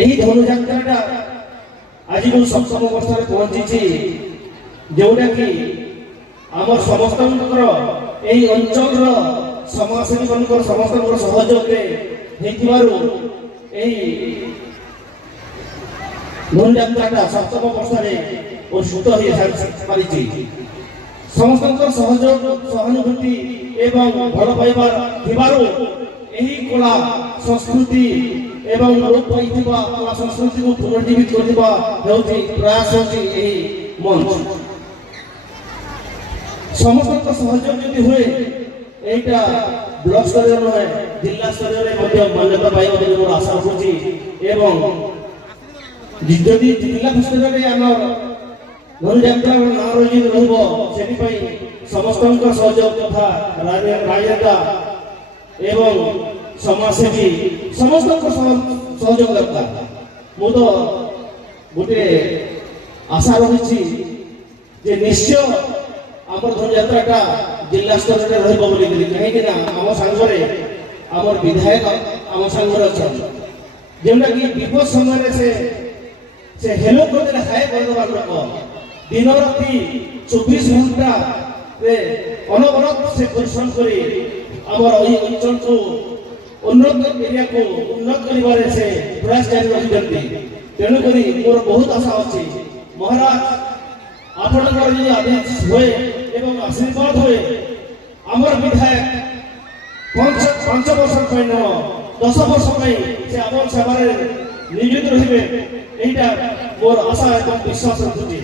ଏହି ଧନୁଯାତ୍ରାଟା ଆଜି ମୁଁ ସପ୍ତମ ବର୍ଷରେ ପହଞ୍ଚିଛି, ଯେଉଁଟାକି ଆମର ସମସ୍ତଙ୍କର ଏହି ଅଞ୍ଚଳର ସମାଜସେବୀମାନଙ୍କର ସମସ୍ତଙ୍କର ସହଯୋଗରେ ହେଇଥିବାରୁ ଏହି ଧନୁଯାତ୍ରାଟା ସପ୍ତମ ବର୍ଷରେ ଅନୁଷ୍ଠିତ ହୋଇପାରିଛି। ସମସ୍ତଙ୍କର ସହଯୋଗ ସହାନୁଭୂତି ଏବଂ ଭଲ ପାଇବା ଥିବାରୁ ଏହି କଳା ସଂସ୍କୃତି ଏବଂ ଲୋପ ପାଇଥିବା କଳା ସଂସ୍କୃତିକୁ ପୁନର୍ଜୀବିତ କରିବା ହେଉଛି ପ୍ରୟାସ ହେଉଛି ଏହି ମଞ୍ଚ। ସମସ୍ତଙ୍କ ସହଯୋଗ ଯଦି ହୁଏ এইটা ব্লক স্তরের নয় জেলা স্তরের মধ্যে মান্যতা পাইব বলে মোর আশা রয়েছে এবং যদি জেলা স্তরের আমার ধনুযাত্রার নাম রয়েছে রহব সেপাই সমস্ত সহযোগ তথা রাজনেতা এবং সমাজসেবী সমস্ত সহযোগ দরকার। মু তো গোটে আশা রয়েছে যে নিশ্চয় আমার ধনুযাত্রাটা जिला स्तर में रहिबो बोली कहीं ना आम सांगरे आमर विधायक आम सांगरे अच्छा जेमटा कि विपद समय से हेलो कर देले हाय कर दबार लोक दिन राति 24 घंटा रे अनवरत से परिश्रम करी आमर ओई अंचल को उन्नत एरिया को उन्नत करिबारे से प्रयास जारी रखिदंती। तेणु करी मोर बहुत आशा अछि महाराज आपनकर जे आदेश होए एवं आशीर्वाद हुए आमर विधायक 5 वर्ष 10 वर्ष से आम सेवार नियोजित रही यहाँ मोर आशा एवं विश्वास रखुच्छे।